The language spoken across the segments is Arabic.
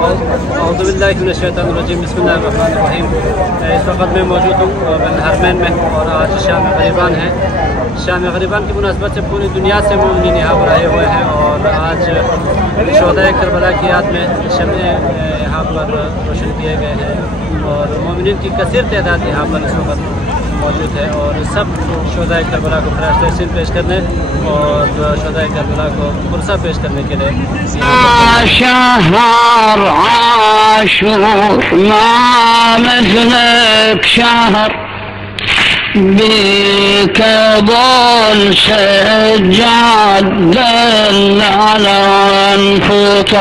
अऊज़ुबिल्लाहिमिनश्शैतानिर्रजीम बिस्मिल्लाहिर्रहमानिर्रहीम। इस वक्त मैं मौजूद हूँ हरमैन में और आज शाम ग़रीबान है। शाम ग़रीबान की मुनासबत से पूरी दुनिया से मोमिनीन यहाँ पर आए हुए हैं और आज शोहदाए करबला की याद में शम्में यहाँ पर रोशन किए गए हैं और मोमिनीन की कसीर तादाद यहाँ पर इस वक्त मौजूद है और सब शोहदाए करबला को ख़राज तहसीन पेश करने और शोहदाए करबला को पुरसा पेश करने के लिए शहर आशूर मा मिसलक शहर بكبول سجاد دل على أنفسك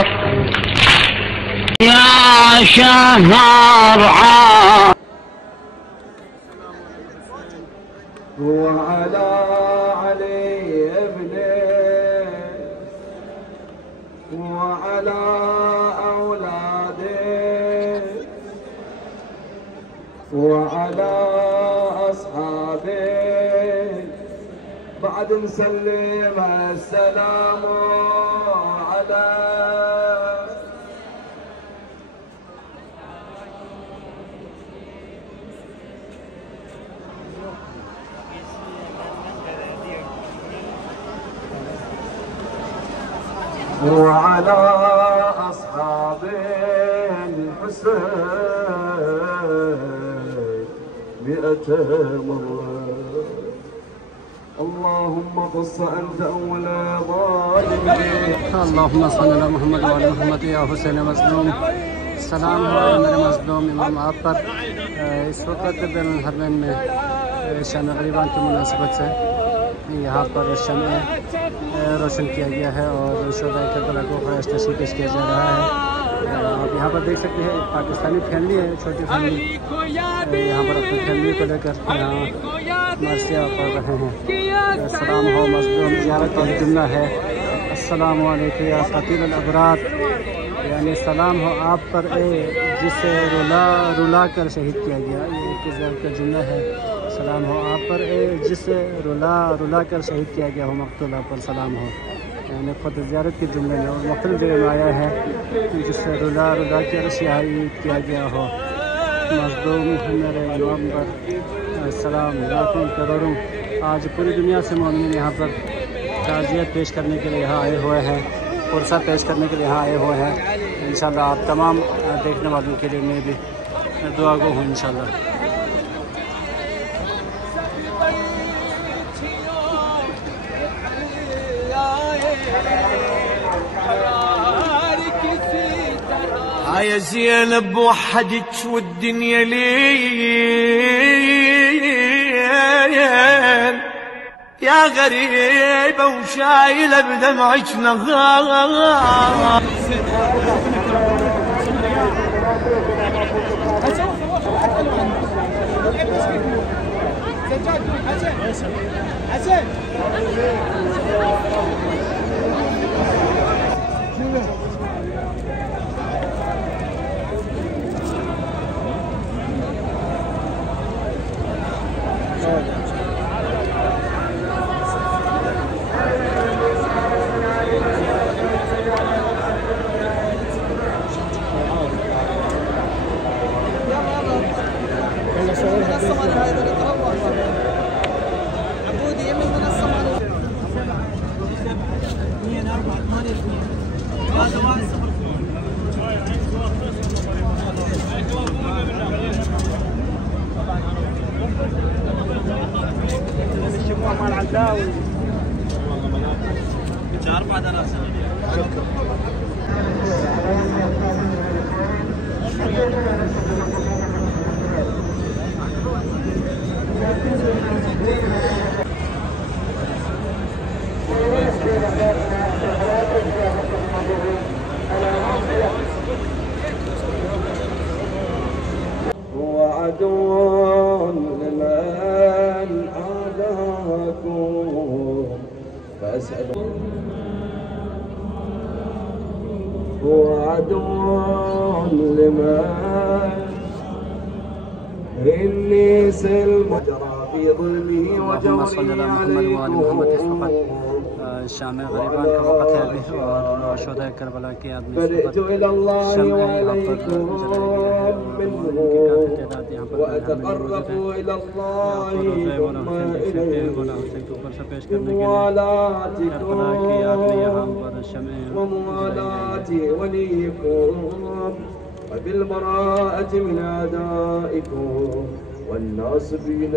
يا شهر وعلى علي ابنه وعلى أولاده وعلى أصحابه بعد نسلم السلام على وعلى أصحاب الحسين 100 مرة اللهم قص أنت أول ظالمين اللهم صل على محمد وعلى محمد या हुसैन मज़लूम। सलाम हो मेरे मज़लूम इमाम आप पर। इस वक्त बैन हरमैन में शाम ग़रीबान की मुनासबत से यहाँ पर शम्में रोशन किया गया है और शोहदाए करबला को ख़राज तहसीन पेश किया जा रहा है। आप यहाँ पर देख सकते हैं एक पाकिस्तानी फैमिली है, छोटी फैमिली यहाँ पर अपनी फैमिली को लेकर यहाँ मरसिया पढ़ रहे हैं। अस्सलाम हो मज़लूम ज़ियारत का जुमला है अस्सलामु अलैकुम या क़तील अबरार, यानी सलाम हो आप पर जिसे रुला कर शहीद किया गया। ये एक ज़ियारत का जुमला है। सलाम हो आप पर जिसे रुला कर शहीद किया गया हो, मक़तूला पर सलाम हो, यानी ख़ुद ज़ियारत के जुमले में और मुख्तलिफ़ जगह में आया है जिससे रुला कर शहीद किया गया हो। मज़लूम मेरे इमाम पर सलाम लाखों करोड़ों आज पूरी दुनिया से मोमिनीन यहाँ पर ताज़ियत पेश करने के लिए यहाँ आए हुए हैं, पुरसा पेश करने के लिए यहाँ आए हुए हैं। इंशाअल्लाह आप तमाम देखने वालों के लिए मैं भी दुआ गो हूँ इंशाअल्लाह। يا زينب وحدك والدنيا ليل يا غريبة وشايلة بدمعك نغار. هو عدو لمن عاداكم فاسألوا هو عدو لمن إني سلم جرى في ظلمه وجوري عليكم. शाम ग़रीबान का वक़्त है अभी और शोहदाए करबला के आदमी शम यहाँ पर जलाया गया है और उनकी काफ़ी तादाद यहाँ पर मौजूद है। मौला हुसैन को ऊपर से पेश करने के लिए करबला के आदमी यहाँ पर وبالبراءة من أعدائكم والناصبين